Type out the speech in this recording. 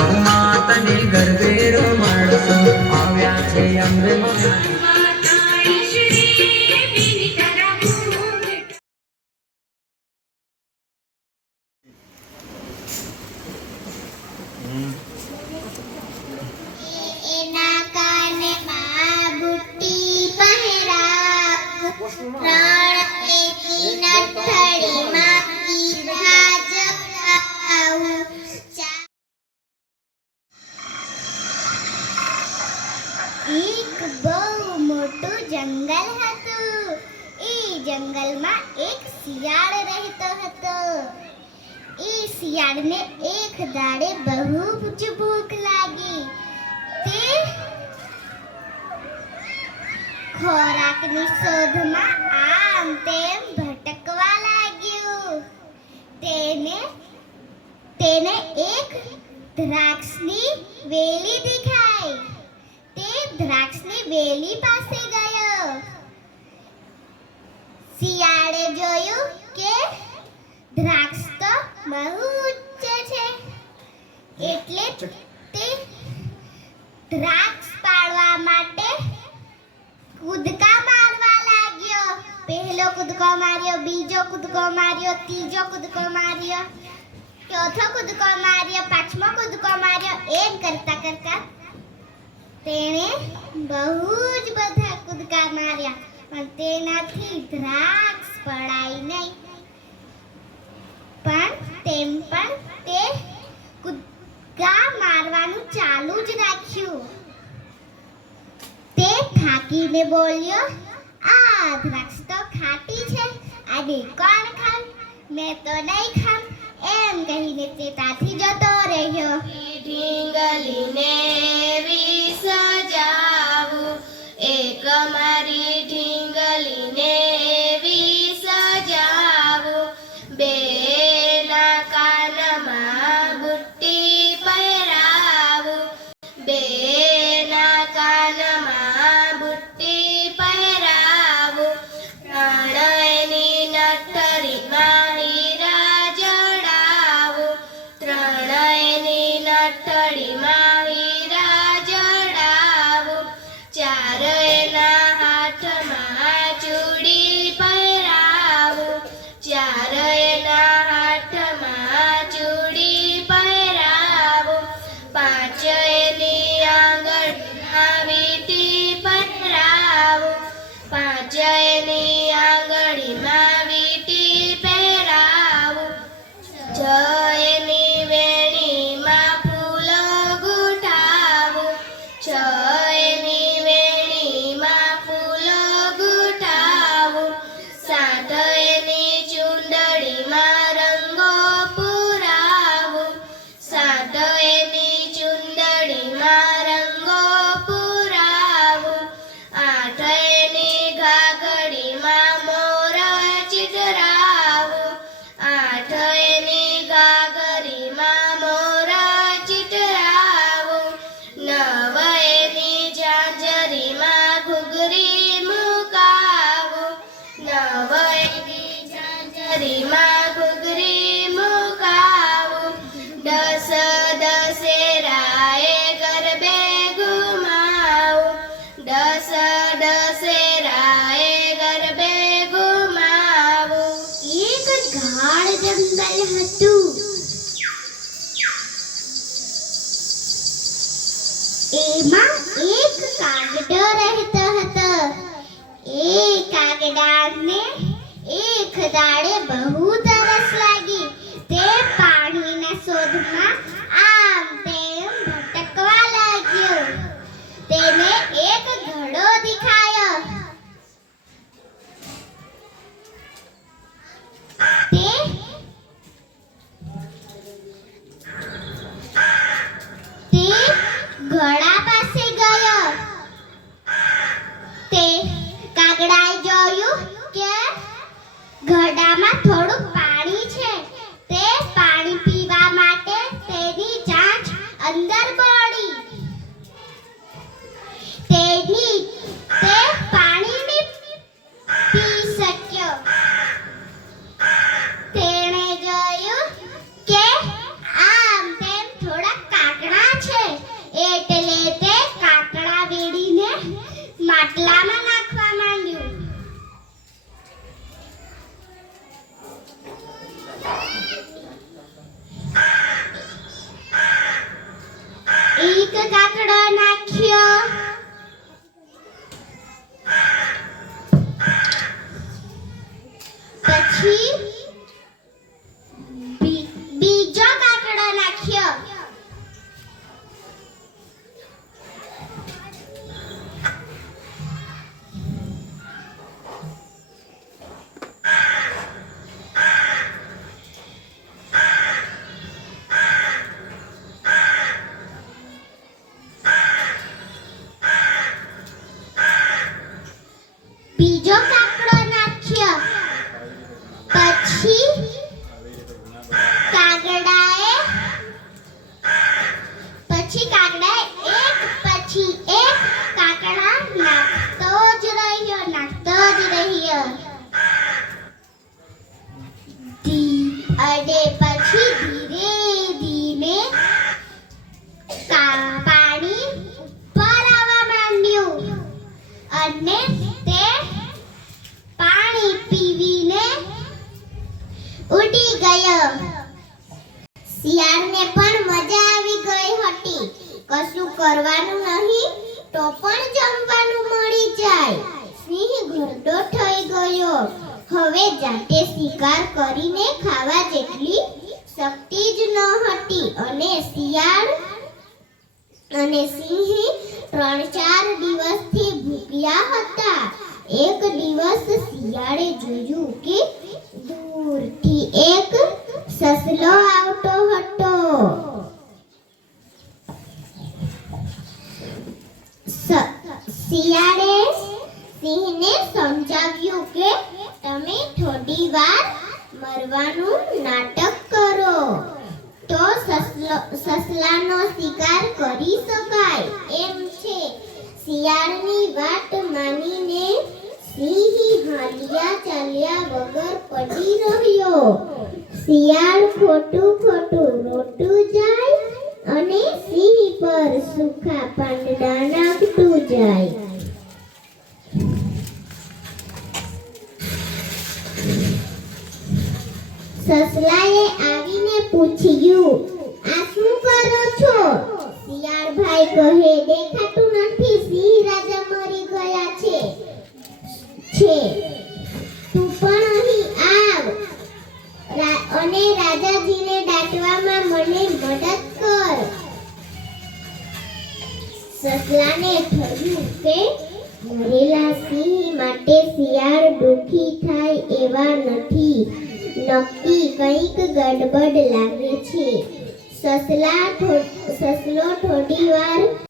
સોમાં તને ગરબે રમાડશો આવ્યા છે અંબે એક બહુ મોટું જંગલ હતું. એ જંગલમાં એક શિયાળ રહેતો હતો. એ શિયાળને એક દાડે બહુ જ ભૂખ લાગી. તે ખોરાકની શોધમાં આમ તેમ ભટકવા લાગ્યું. તેને એક દ્રાક્ષની વેલી દેખાઈ. તે દ્રાક્ષની વેલી પાસે ગયો. શિયાળે જોયું કે દ્રાક્ષ તો બહુ ઊંચે છે, એટલે તે દ્રાક્ષ પાડવા માટે કૂદકા મારવા લાગ્યો. પહેલો કૂદકો માર્યો, બીજો કૂદકો માર્યો, ત્રીજો કૂદકો માર્યો, ચોથો કૂદકો માર્યો, પાંચમો કૂદકો માર્યો. એમ કરતા કરતા તેણે બહુ જ બધા કૂદકા માર્યા, પણ તેનાથી દ્રાક્ષ પડાઈ નહીં. પણ તે કૂદકા મારવાનું ચાલુ જ રાખ્યું. તે થાકીને બોલ્યો, આ દ્રાક્ષ તો ખાટી છે, આને કોણ ખાય? મેં તો નહીં ખામ. એમ કહીને તે ત્યાંથી જતો રહ્યો. ઢીંગલીને સજાવું, એક મારી ઢીંગલીને એવી સજાવું, બેના કાનમાં બુટ્ટી પહેરાવું, બેના કાનમાં બુટ્ટી પહેરાવું, ત્રણેયની નઠરીમાં હીરા જડાવું, ત્રણેયની નઠરીમાં હીરા જડાવું, ચારેયના હાથમાં ચૂડી પહેરાવું, ચારેયના હાથમાં ચૂડી પહેરાવું, પાંચેયની આંગળીમાં વીંટી પહેરાવું, પાંચેયની આંગળીમાં વીંટી પહેરાવું, છએયની વેણીમાં ફૂલો ગુંથાવું, છએયની વેણીમાં ફૂલો ગુંથાવું, સાતેયની ચૂંદડીમાં રંગો પુરાવું, સાતેયની ચૂંદડીમાં રંગો પુરાવું, આઠેયની ઘાઘડીમાં મોર ચિતરાવું, આઠેયની ઘાઘરીમાં મોર ચિતરાવું, નવેયની ઝાંઝરીમાં ઘૂઘરી મુકાવું, નવેયની ઝાંઝરીમાં ઘૂઘરી મુકાવું, દશેરાએ ગરબે ઘુમાવું, દશેરાએ ગરબે ઘુમાવું. એક ગાઢ જંગલ હતું. એમાં એક કાગડો રહેતો હતો. એ કાગડાને એક દાડે બહુ તરસ લાગી. તે પાણીના શોધમાં આમ તેમ ભટકવા લાગ્યો. તેને એક ઘડો દેખાયો. તે ઘડા પાસે ગયો. અહીંયા અને પછી ધીરે ધીમે પાણી ઉપર આવવા માંડ્યું અને તે પાણી પીવીને ઉડી ગયો. શિયાળને પણ મજા આવી ગઈ હતી. કશું કરવાનું નહીં તો પણ જમવાનું મળી જાય. સિંહ ઘરડો થઈ ગયો. હવે જાતે શિકાર કરીને ખાવા જેટલી શક્તિ જ ન હતી અને શિયાળ અને સિંહ 3-4 દિવસથી ભૂખ્યા હતા. એક દિવસ શિયાળે જોયું કે દૂરથી એક સસલો આવતો હતો. શિયાળે સિંહને સમજાવ્યું કે તમે થોડી વાર મરવાનું નાટક કરો તો સસલાનો શિકાર કરી શકાય એમ છે. શિયાળની વાત માનીને સિંહ હાલ્યા ચાલ્યા વગર પડી રહ્યો. શિયાળ ખોટું રોતું જાય અને સિંહ પર સૂકા પાંદડા નાખતું જાય. સસલાએ આવીને પૂછ્યું, આ શું કરો છો? શિયાળભાઈ કહે, દેખાતું નથી, સિંહ રાજા મરી ગયા છે. તું પણ અહીં આવ અને રાજાજીને દાટવામાં મને મદદ કર. સસલાને થયું કે મરેલા સિંહ માટે શિયાળ દુઃખી થાય એવા નથી. નક્કી કંઈક ગડબડ લાગે છે. સસલો થોડી વાર